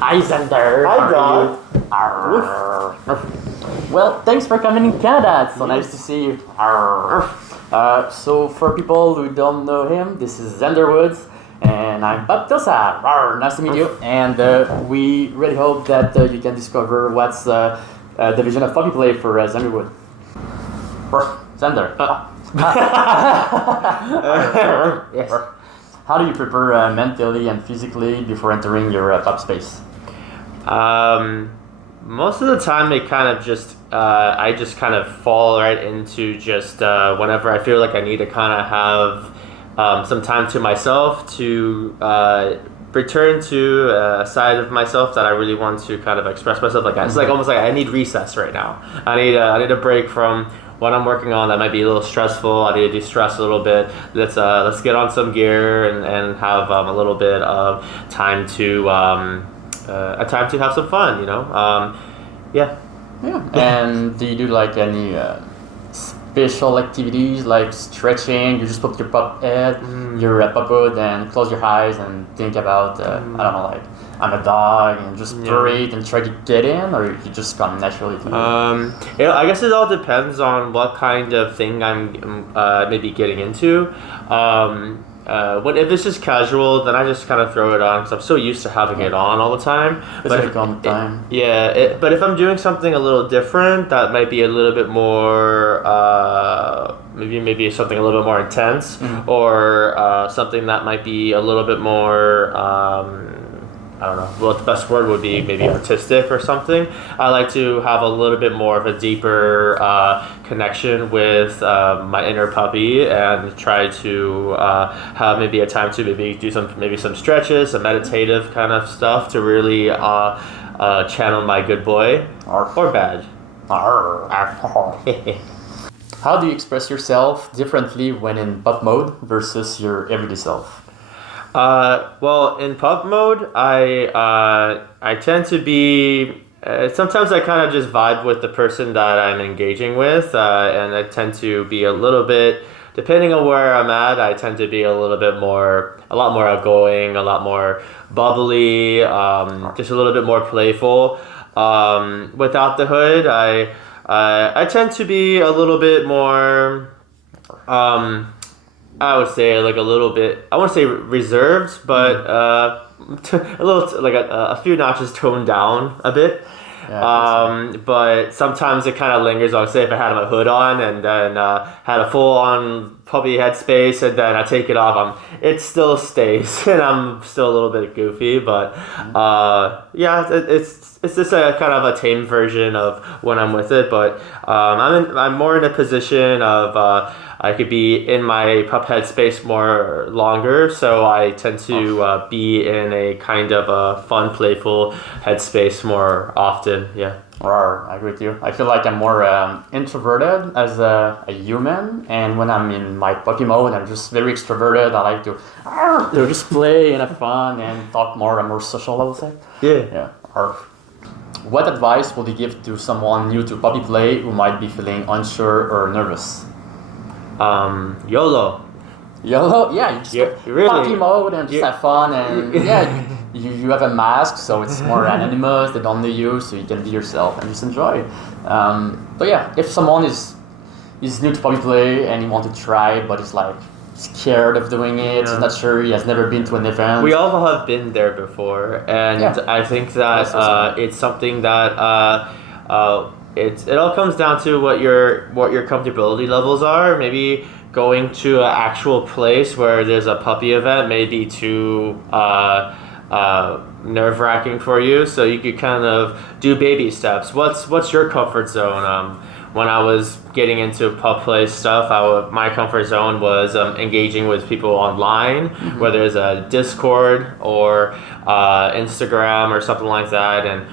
Hi, Zander. Hi, How dog. are you? Well, thanks for coming in Canada. It's so nice to see you. So for people who don't know him, this is Zanderwoodz, and I'm Puptosa. Nice to meet you. And we really hope that you can discover what's the vision of PuppyPlay for Zanderwoodz. Zander. Yes. How do you prepare mentally and physically before entering your pup space? Most of the time, it kind of just I just kind of fall right into just whenever I feel like I need to kind of have some time to myself to return to a side of myself that I really want to kind of express myself. Like it's like almost like I need recess right now. I need a break from what I'm working on that might be a little stressful. I need to de-stress a little bit. Let's get on some gear and have a little bit of time to have some fun. Yeah. And do you do like any special activities like stretching? You just put your pup head, your pup hood, and close your eyes and think about I don't know, like I'm a dog, and just breathe and try to get in, or you just come naturally to it? I guess it all depends on what kind of thing I'm maybe getting into. If it's just casual, then I just kind of throw it on because I'm so used to having it on all the time. It's like on time. But if I'm doing something a little different, that might be a little bit more, maybe something a little bit more intense, or something that might be a little bit more. I don't know what the best word would be, maybe artistic or something. I like to have a little bit more of a deeper connection with my inner puppy and try to have maybe a time to maybe do some stretches, some meditative kind of stuff to really channel my good boy or bad. How do you express yourself differently when in pup mode versus your everyday self? Well, in pup mode, I tend to be. Sometimes I kind of just vibe with the person that I'm engaging with, and I tend to be a little bit, depending on where I'm at, I tend to be a lot more outgoing, a lot more bubbly, just a little bit more playful. Without the hood, I tend to be a little bit more. I would say like a little bit. I wouldn't say reserved, but a little like a few notches toned down a bit. But sometimes it kind of lingers on. Say if I had my hood on and then had a full on puppy headspace, and then I take it off, it still stays, and I'm still a little bit goofy. But it's just a kind of a tame version of when I'm with it. But I'm more in a position of. I could be in my pup headspace more longer, so I tend to be in a kind of a fun, playful headspace more often. Yeah. I agree with you. I feel like I'm more introverted as a human, and when I'm in my puppy mode, I'm just very extroverted. I like to just play and have fun and talk more. I'm more social, I would say. Yeah. What advice would you give to someone new to PuppyPlay who might be feeling unsure or nervous? YOLO. YOLO? Yeah, you just really, puppy mode and just have fun, and you have a mask, so it's more anonymous, they don't know you, so you can be yourself and just enjoy. But yeah, if someone is new to PuppyPlay and he wants to try, but he's like scared of doing it, he's not sure, he has never been to an event. We all have been there before, and I think that it's something that it all comes down to what your comfortability levels are. Maybe going to an actual place where there's a puppy event may be too nerve-wracking for you, so you could kind of do baby steps. What's your comfort zone? When I was getting into pup play stuff, my comfort zone was engaging with people online, whether it's a Discord or Instagram or something like that, and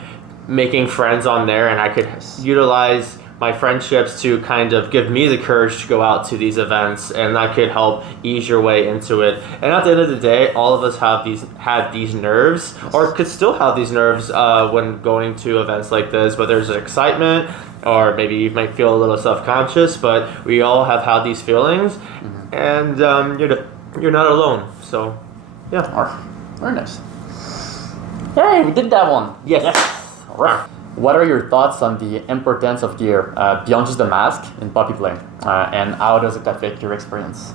making friends on there, and I could utilize my friendships to kind of give me the courage to go out to these events, and that could help ease your way into it. And at the end of the day, all of us had these nerves, or could still have these nerves when going to events like this, whether it's excitement or maybe you might feel a little self-conscious, but we all have had these feelings, and you're not alone. So, yeah. Very nice. Hey, we did that one. Yes. Alright. What are your thoughts on the importance of gear beyond just the mask in PuppyPlay, and how does it affect your experience?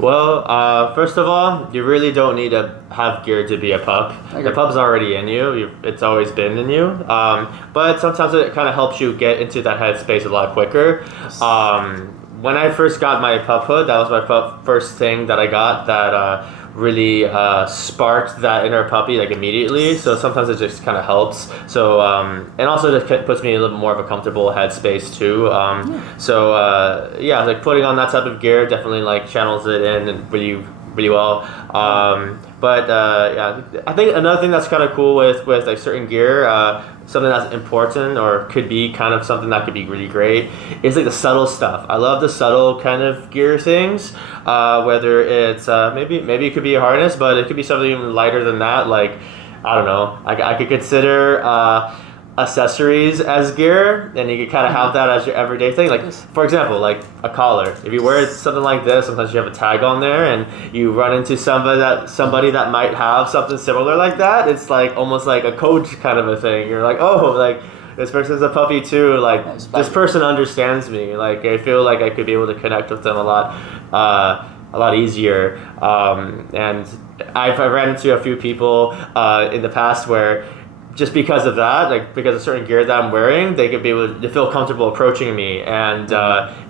Well, first of all, you really don't need to have gear to be a pup. Okay. The pup's already in you. It's always been in you. But sometimes it kind of helps you get into that headspace a lot quicker. When I first got my puphood, that was my first thing that I got that really sparked that inner puppy like immediately. So sometimes it just kind of helps. So and also just puts me in a little more of a comfortable headspace too. Yeah, like putting on that type of gear definitely like channels it in and really well. Yeah, I think another thing that's kind of cool with like certain gear, something that's important or could be kind of something that could be really great is like the subtle stuff. I love the subtle kind of gear things, whether it's maybe it could be a harness, but it could be something even lighter than that. Like, I don't know, I could consider accessories as gear, and you could kind of have that as your everyday thing. Like, for example, like a collar. If you wear something like this, sometimes you have a tag on there, and you run into somebody that might have something similar like that. It's like almost like a coach kind of a thing. You're like, oh, like this person's a puppy too. Like this person understands me. Like I feel like I could be able to connect with them a lot easier. And I've ran into a few people in the past where, just because of that, like because of certain gear that I'm wearing, they could be able to feel comfortable approaching me, and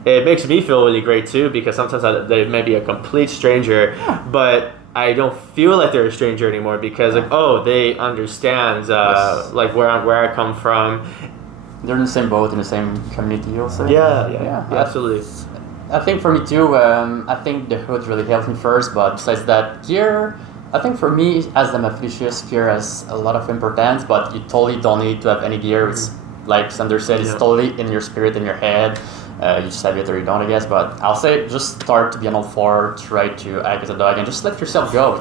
it makes me feel really great too. Because sometimes they may be a complete stranger, but I don't feel like they're a stranger anymore because like, oh, they understand like where I come from. They're in the same boat, in the same community, you'll say. Yeah, absolutely. I think for me too. I think the hood really helped me first, but besides that, gear. I think for me, as the Maphilicious, gear has a lot of importance, but you totally don't need to have any gear. It's like Sander said, it's totally in your spirit, in your head. You just have it or you don't, I guess. But I'll say just start to be on all four, try to act as a dog, and just let yourself go.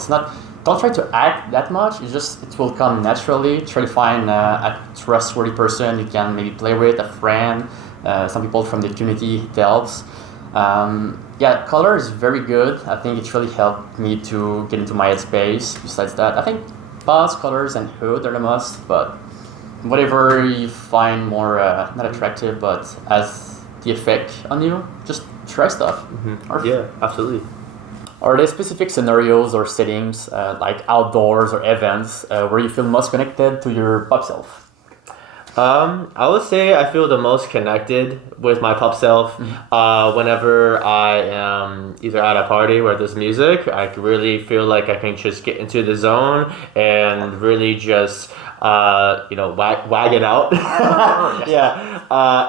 Don't try to act that much. It will come naturally. Try to find a trustworthy person you can maybe play with, a friend, some people from the community. It helps. Color is very good. I think it really helped me to get into my headspace. Besides that, I think paws, colors, and hood are the must, but whatever you find more, not attractive, but has the effect on you, just try stuff. Yeah, absolutely. Are there specific scenarios or settings, like outdoors or events, where you feel most connected to your pup self? I would say I feel the most connected with my pup self whenever I am either at a party where there's music. I really feel like I can just get into the zone and really just wag it out.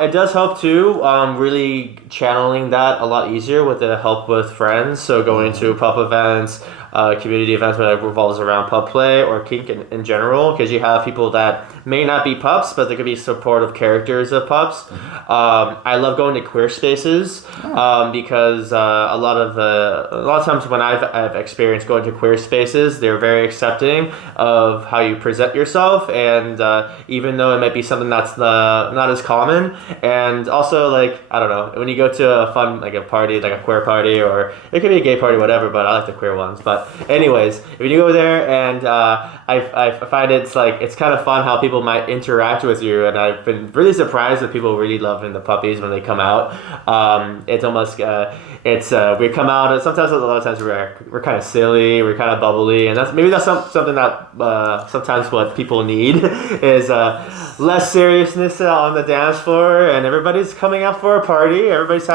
It does help too. Really channeling that a lot easier with the help with friends. So going to pup events, community events that revolves around PuppPlay or kink in general, because you have people that may not be pups, but they could be supportive characters of pups. I love going to queer spaces because a lot of times when I've experienced going to queer spaces, they're very accepting of how you present yourself, and even though it might be something that's not as common, and also like, I don't know, when you go to a fun like a party, like a queer party, or it could be a gay party, whatever, but I like the queer ones. But anyways, when you go there, and I find it's kind of fun how people might interact with you, and I've been really surprised that people really loving the puppies when they come out. It's almost we come out, and sometimes a lot of times we're kind of silly, we're kind of bubbly, and that's something that sometimes what people need is less seriousness on the dance floor, and everybody's coming out for a party. Everybody's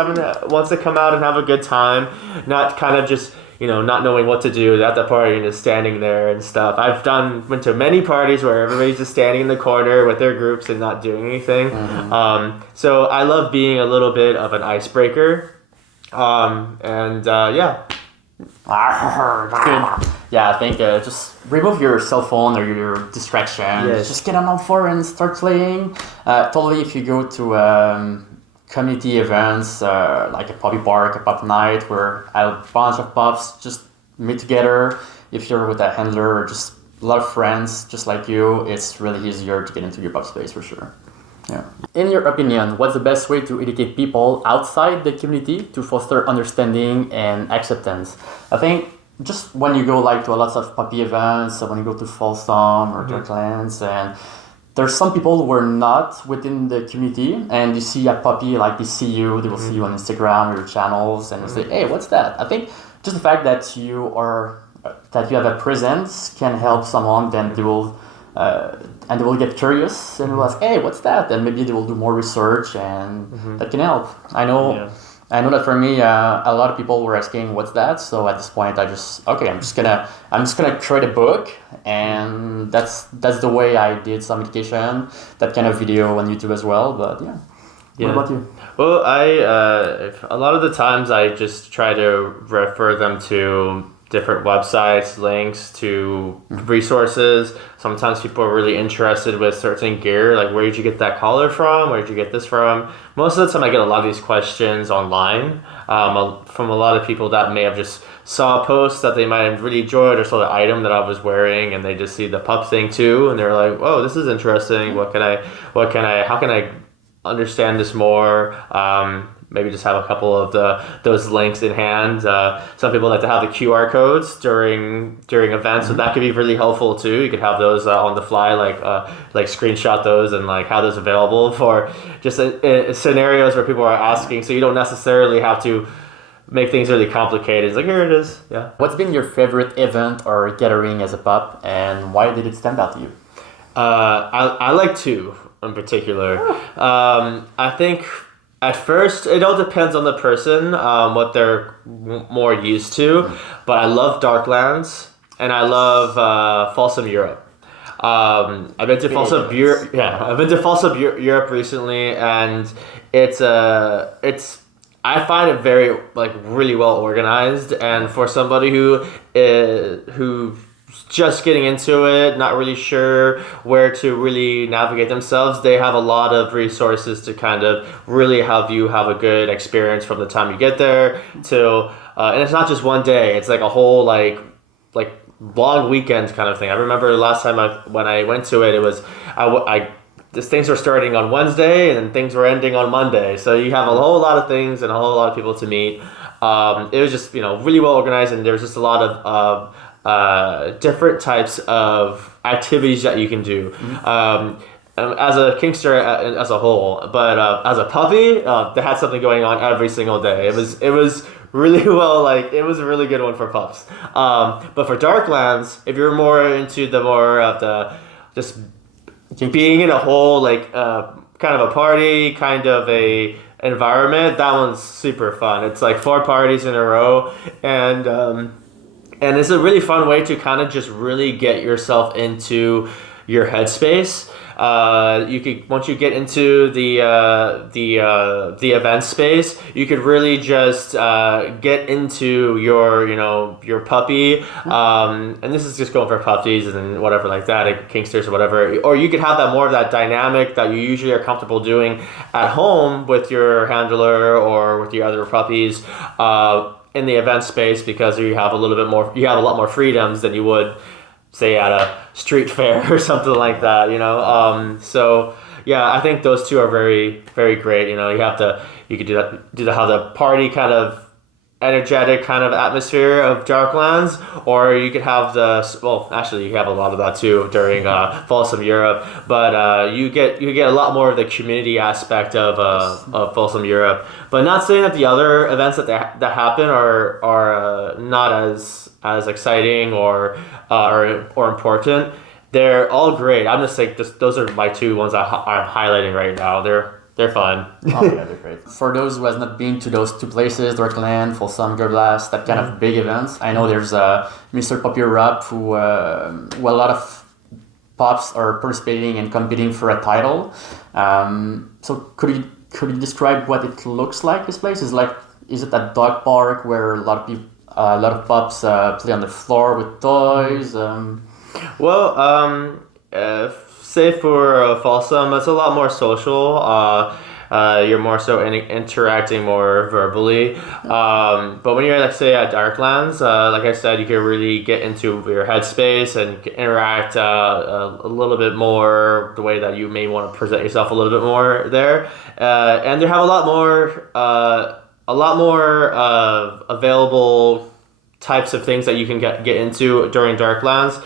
wants to come out and have a good time, not kind of just not knowing what to do at the party and just standing there and stuff. I've went to many parties where everybody's just standing in the corner with their groups and not doing anything. So I love being a little bit of an icebreaker. I think just remove your cell phone or your distraction. Yes. Just get on all four and start playing. Totally, if you go to community events like a puppy park, a pup night, where a bunch of pups just meet together. If you're with a handler or just a lot of friends just like you, it's really easier to get into your pup space for sure. Yeah. In your opinion, what's the best way to educate people outside the community to foster understanding and acceptance? I think just when you go like to a lot of puppy events, when you go to Folsom or Darklands, and there's some people who are not within the community, and you see a puppy, like they see you, they will see you on Instagram or your channels, and they say, "Hey, what's that?" I think just the fact that you have a presence can help someone. Then they will get curious and will ask, "Hey, what's that?" And maybe they will do more research, and that can help. I know. Yeah. I know that for me, a lot of people were asking, "What's that?" So at this point, I'm just gonna create a book, and that's the way I did some education, that kind of video on YouTube as well. But yeah. What about you? Well, a lot of the times I just try to refer them to different websites, links to resources. Sometimes people are really interested with certain gear, like where did you get that collar from? Where did you get this from? Most of the time I get a lot of these questions online from a lot of people that may have just saw a post that they might have really enjoyed or saw the item that I was wearing, and they just see the pup thing too, and they're like, "Oh, this is interesting. How can I understand this more?" Maybe just have a couple of those links in hand. Some people like to have the QR codes during events, so that could be really helpful too. You could have those on the fly, like screenshot those and like have those available for just scenarios where people are asking, so you don't necessarily have to make things really complicated. It's like, here it is. Yeah. What's been your favorite event or gathering as a pup, and why did it stand out to you? I like two in particular. I think. At first, it all depends on the person, what they're more used to. But I love Darklands, and I love Folsom Europe. I've been to Folsom Europe. Yeah, I've been to Folsom Europe recently, and it's I find it very really well organized. And for somebody who just getting into it, not really sure where to really navigate themselves, they have a lot of resources to kind of really help you have a good experience from the time you get there till and it's not just one day, it's like a whole like long weekend kind of thing. I remember the last time when I went to it, it was things were starting on Wednesday and things were ending on Monday, so you have a whole lot of things and a whole lot of people to meet. It was just really well organized, and there was just a lot of different types of activities that you can do as a Kingster as a whole, but as a puppy, they had something going on every single day. It was really well, it was a really good one for pups. But for Darklands, if you're more into the more of the just being in a whole kind of a party kind of a environment, that one's super fun. It's like 4 parties in a row, and it's a really fun way to kind of just really get yourself into your headspace. You could, once you get into the event space, you could really just get into your puppy. And this is just going for puppies and whatever like that, like Kingsters or whatever. Or you could have that more of that dynamic that you usually are comfortable doing at home with your handler or with your other puppies. In the event space, because you have a lot more freedoms than you would say at a street fair or something like that, so yeah, I think those two are very, very great. You could have the party kind of energetic kind of atmosphere of Darklands, or you could have actually you have a lot of that too during Folsom Europe, but you get a lot more of the community aspect of Folsom Europe. But not saying that the other events that happen are not as exciting or important. They're all great. I'm just like those are my two ones I'm highlighting right now. They're fun. Oh, yeah, they're great. For those who has not been to those two places, Darkland, Folsom, Blast, that kind of big events, I know there's Mr. Puppy Europe who a lot of pups are participating and competing for a title. So could you describe what it looks like? This place is it a dog park where a lot of pups play on the floor with toys? Say for Folsom, it's a lot more social. You're more so interacting more verbally. But when you're, say, at Darklands, like I said, you can really get into your headspace and interact a little bit more the way that you may want to present yourself a little bit more there. And they have a lot more available types of things that you can get into during Darklands.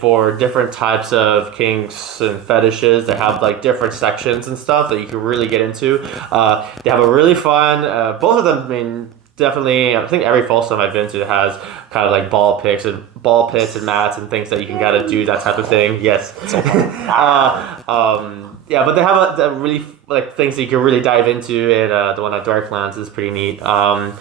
For different types of kinks and fetishes, they have like different sections and stuff that you can really get into. They have a really fun, both of them, I mean, definitely, I think every Folsom I've been to has kind of like ball pits and mats and things that you can kind of do that type of thing. Yes. Yeah, but they have a really like things that you can really dive into, and the one at Darklands is pretty neat. And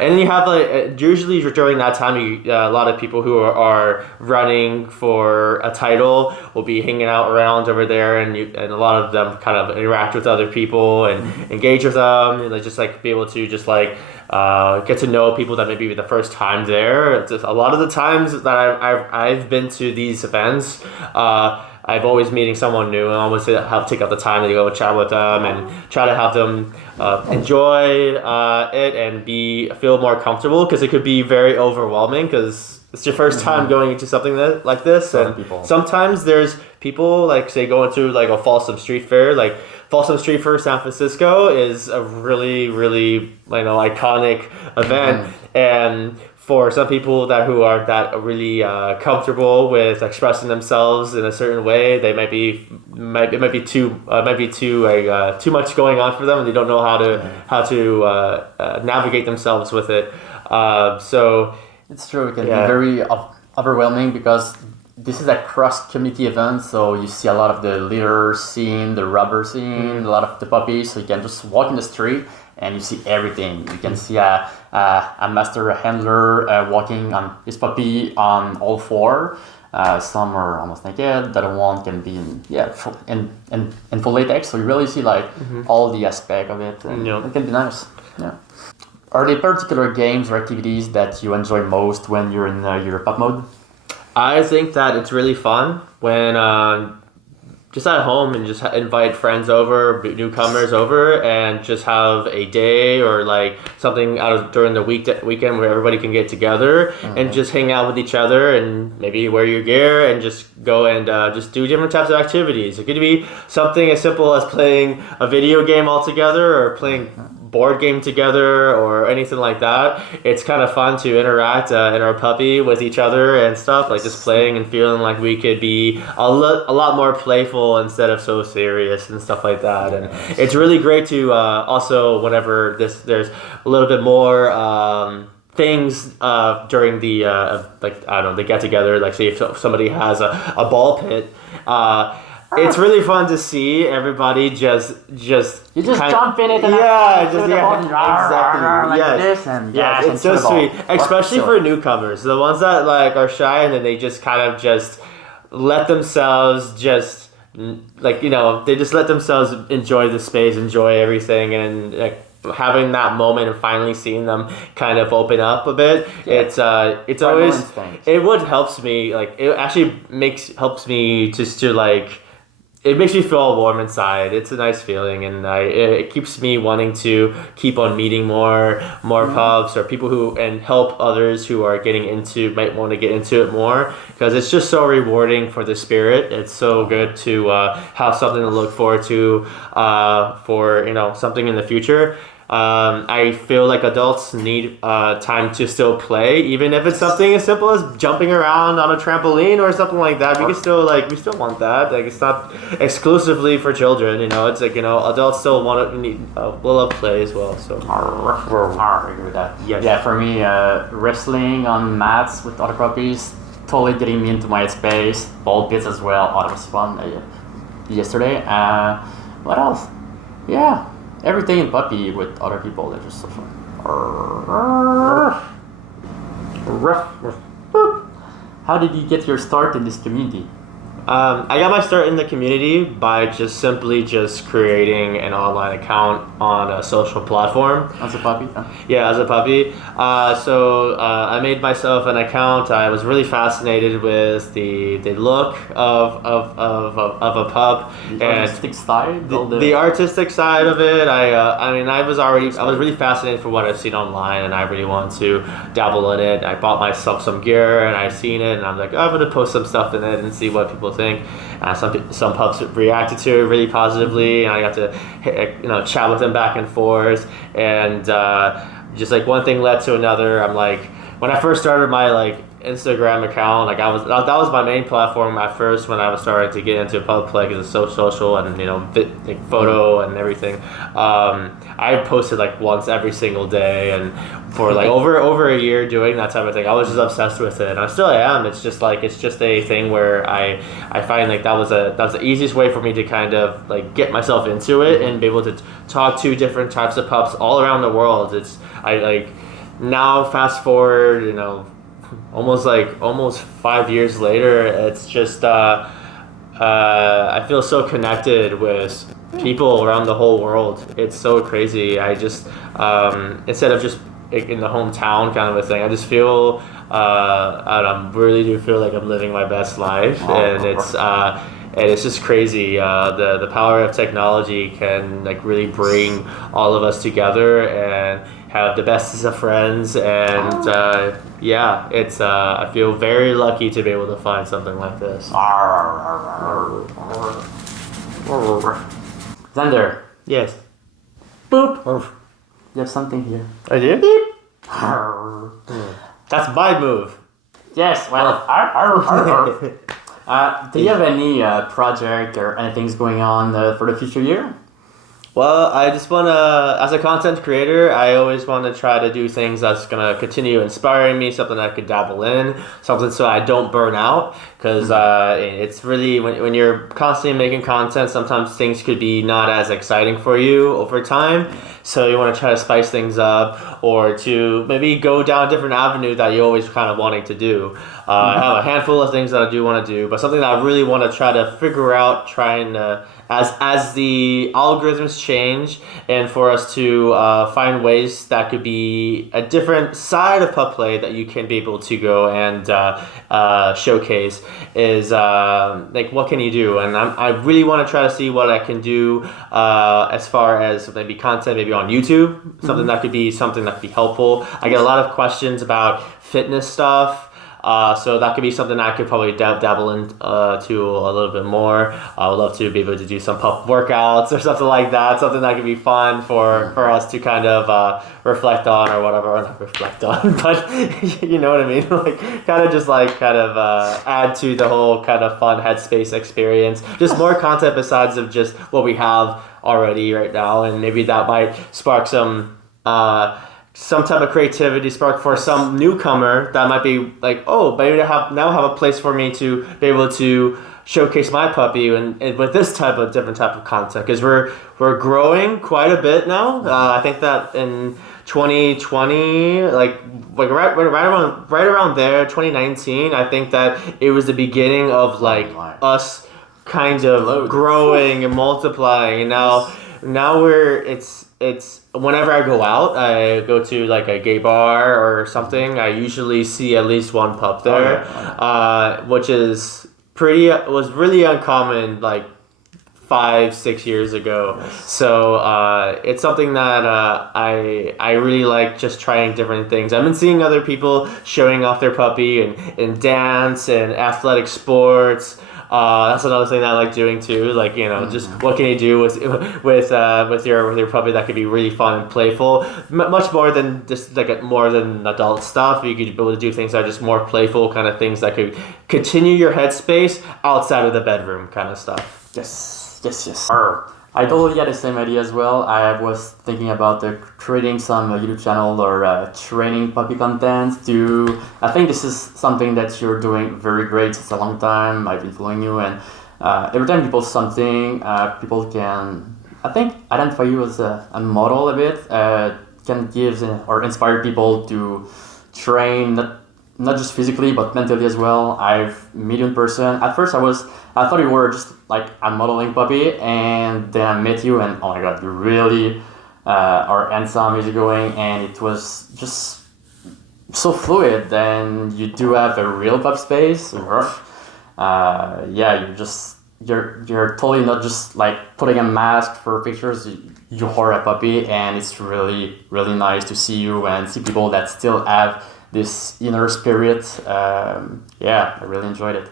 then you have like usually during that time, a lot of people who are running for a title will be hanging out around over there, and a lot of them kind of interact with other people and engage with them, and they just like be able to just like get to know people that maybe be the first time there. It's just, a lot of the times that I've been to these events, I've always meeting someone new, and I always have to take out the time to go chat with them and try to have them enjoy it and feel more comfortable, because it could be very overwhelming because it's your first time going into something like this, and sometimes there's people like say going to like a Folsom Street Fair. Like Folsom Street Fair San Francisco is a really iconic event, and for some people who aren't that really comfortable with expressing themselves in a certain way, they might be too much going on for them, and they don't know how to navigate themselves with it. So it's true. It can be very overwhelming because this is a cross-community event, so you see a lot of the litter scene, the rubber scene, a lot of the puppies, so you can just walk in the street and you see everything. You can see a master handler walking on his puppy on all four. Some are almost naked, the other one can be in full latex, so you really see like all the aspect of it, and it can be nice. Yeah. Are there particular games or activities that you enjoy most when you're in your pup mode? I think that it's really fun when just at home and just invite friends over, newcomers over, and just have a day or like something during the weekend where everybody can get together and just hang out with each other and maybe wear your gear and just go and just do different types of activities. It could be something as simple as playing a video game all together or playing board game together or anything like that. It's kind of fun to interact in our puppy with each other and stuff, like just playing and feeling like we could be a lot more playful instead of so serious and stuff like that. And it's really great to also whenever there's a little bit more things during the the get together, like say if somebody has a ball pit, it's really fun to see everybody just jump in it and exactly like this, and it's so sweet, especially for newcomers, the ones that like are shy and then they just kind of just let themselves just they just let themselves enjoy the space, enjoy everything, and like having that moment and finally seeing them kind of open up a bit, it's always helps me, like it actually helps me just to like, it makes me feel warm inside. It's a nice feeling, and it keeps me wanting to keep on meeting more pups or people and help others who are might want to get into it more, because it's just so rewarding for the spirit. It's so good to have something to look forward to for something in the future. I feel like adults need time to still play, even if it's something as simple as jumping around on a trampoline or something like that. We still want that. Like, it's not exclusively for children. It's like adults still love play as well. So I agree with that. Yes. Yeah, for me, wrestling on mats with other puppies, totally getting me into my space. Ball pits as well. That was fun yesterday. What else? Yeah. Everything in puppy with other people, they're just so fun. How did you get your start in this community? I got my start in the community by simply creating an online account on a social platform. As a puppy? Yeah, as a puppy. So I made myself an account. I was really fascinated with the look of a pup. The artistic side? The artistic side of it. I was really fascinated for what I've seen online, and I really wanted to dabble in it. I bought myself some gear, and I seen it, and I'm like, I'm gonna post some stuff in it and see what people think. Some pups reacted to it really positively, and I got to chat with them back and forth, and just like one thing led to another. I'm like, when I first started my like Instagram account, like that was my main platform at first when I was starting to get into PuppyPlay because it's so social and like photo and everything. I posted like once every single day and for like over a year doing that type of thing. I was just obsessed with it and I still am. It's just a thing where I find like that was the easiest way for me to kind of like get myself into it and be able to talk to different types of pups all around the world. Now fast forward, almost 5 years later, it's just I feel so connected with people around the whole world. It's so crazy. I just instead of just in the hometown kind of a thing, I just feel I really do feel like I'm living my best life, and it's just crazy. The power of technology can like really bring all of us together and have the bestest of friends, and it's I feel very lucky to be able to find something like this. Zander. Yes. Boop. You have something here. I do? Beep. That's my move. Yes, well, do you have any project or anything's going on for the future year? Well, I just want to, as a content creator, I always want to try to do things that's going to continue inspiring me, something I could dabble in, something so I don't burn out. Because it's really, when you're constantly making content, sometimes things could be not as exciting for you over time. So you want to try to spice things up or to maybe go down a different avenue that you're always kind of wanting to do. I have a handful of things that I do want to do, but something that I really want to try to figure out, trying to as the algorithms change and for us to find ways that could be a different side of PuppyPlay that you can be able to go and showcase is like what can you do, and I really want to try to see what I can do as far as maybe content maybe on YouTube, something that could be helpful. I get a lot of questions about fitness stuff. So that could be something I could probably dabble into a little bit more. I would love to be able to do some pup workouts or something like that. Something that could be fun for us to kind of reflect on or whatever. Or not reflect on, but you know what I mean? Like kind of add to the whole kind of fun headspace experience. Just more content besides of just what we have already right now, and maybe that might spark some type of creativity spark for some newcomer that might be like, oh, maybe I have a place for me to be able to showcase my puppy and with this different type of content, because we're growing quite a bit now. I think that in 2020, like right around there, 2019, I think that it was the beginning of like us kind of growing and multiplying, and now it's whenever I go out, I go to like a gay bar or something, I usually see at least one pup there, which was really uncommon like 5-6 years ago. So it's something that I really like, just trying different things. I've been seeing other people showing off their puppy in dance and athletic sports. That's another thing that I like doing too. Like, just what can you do with your puppy that could be really fun and playful, much more than just like more than adult stuff. You could be able to do things that are just more playful kind of things that could continue your headspace outside of the bedroom kind of stuff. Yes. I totally had the same idea as well. I was thinking about creating some YouTube channel or training puppy content. I think this is something that you're doing very great. It's a long time. I've been following you, and every time you post something, people can, I think, identify you as a model a bit. Can give or inspire people to train not just physically but mentally as well. I've met you in person. At first I thought you were just like a modeling puppy, and then I met you and oh my god, you really are handsome, easygoing, and it was just so fluid. And you do have a real pup space. You're totally not just like putting a mask for pictures. You are a puppy, and it's really, really nice to see you and see people that still have this inner spirit. I really enjoyed it.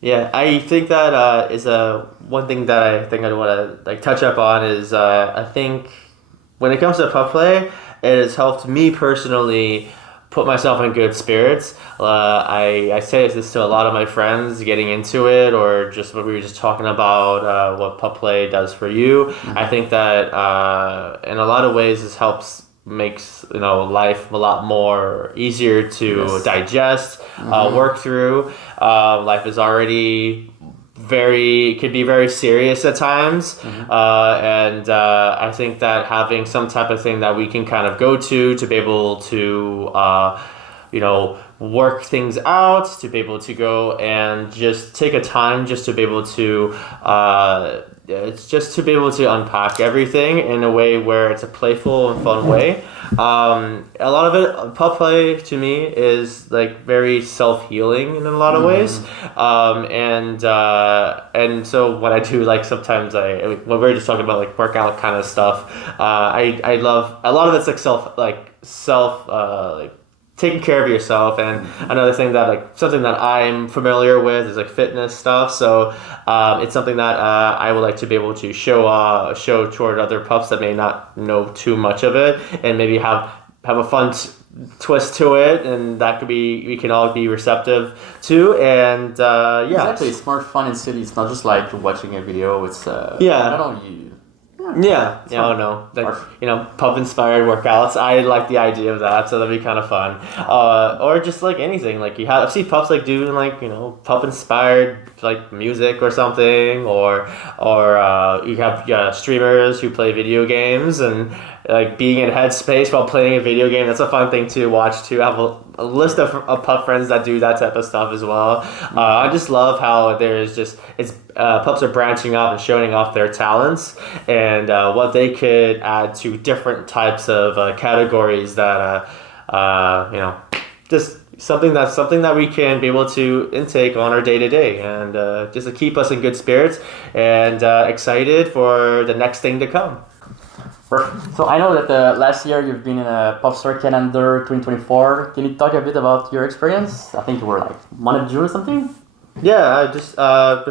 Yeah, I think that is one thing that I think I want to like touch up on is I think when it comes to PuppyPlay, it has helped me personally put myself in good spirits. I say this to a lot of my friends getting into it, or just what we were just talking about, what PuppPlay does for you. I think that in a lot of ways this makes life a lot more easier to digest, work through. Life is already could be very serious at times, and I think that having some type of thing that we can kind of go to be able to work things out, to be able to go and just take a time just to be able to unpack everything in a way where it's a playful and fun way. A lot of it, PuppPlay to me is like very self-healing in a lot of ways. And so what I do, like sometimes when we were just talking about like workout kind of stuff, I love a lot of it's like taking care of yourself. And another thing that something that I'm familiar with is like fitness stuff. So it's something that I would like to be able to show toward other pups that may not know too much of it, and maybe have a fun twist to it, and that could be, we can all be receptive to. And Exactly, it's more fun and silly. It's not just like watching a video. It's not only pup inspired workouts. I like the idea of that, so that'd be kind of fun. Or just like anything, like I've seen pups like doing like pup inspired like music or something, or you have streamers who play video games, and like being in headspace while playing a video game. That's a fun thing to watch too. I have a list of pup friends that do that type of stuff as well. I just love how pups are branching out and showing off their talents, and what they could add to different types of categories that just something that we can be able to intake on our day-to-day, and just to keep us in good spirits and excited for the next thing to come. Perfect. So I know that last year you've been in a PupStar calendar 2024. Can you talk a bit about your experience? I think you were like manager or something? Yeah, I just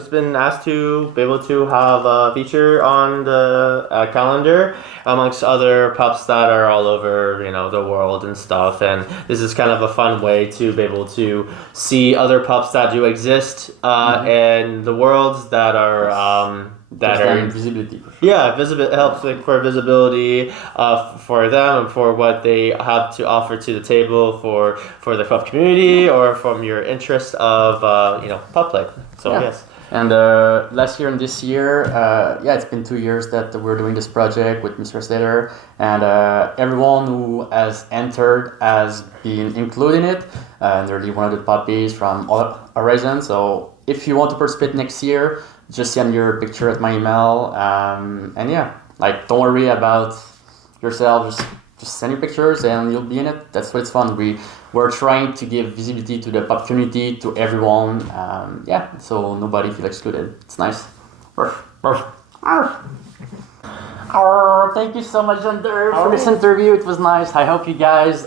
been asked to be able to have a feature on the calendar amongst other pups that are all over the world and stuff, and this is kind of a fun way to be able to see other pups that do exist in the world that are visibility. It helps for visibility for them and for what they have to offer to the table for the pup community, or from your interest of PuppPlay. So yes. And last year and this year, it's been 2 years that we're doing this project with Mr. Slater, and everyone who has entered has been included in it, nearly 100 puppies from all horizons. So if you want to participate next year, just send your picture at my email, don't worry about yourself, just send your pictures and you'll be in it. That's what it's fun. We're trying to give visibility to the pup community, to everyone, so nobody feels excluded. It's nice. Thank you so much, Zander, for this interview. It was nice. I hope you guys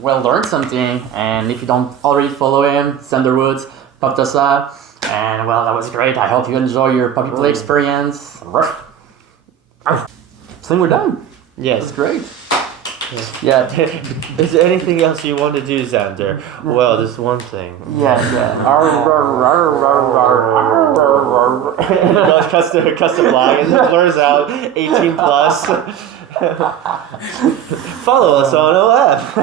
learned something, and if you don't already follow him, Zanderwoodz, Puptosa. And that was great. I hope you enjoy your PuppyPlay experience. I think we're done. Yes. That's great. Yeah. Is there anything else you want to do, Zander? Well, there's one thing. Yeah. Cuts the blog and it blurs out 18 plus. Follow us on OF.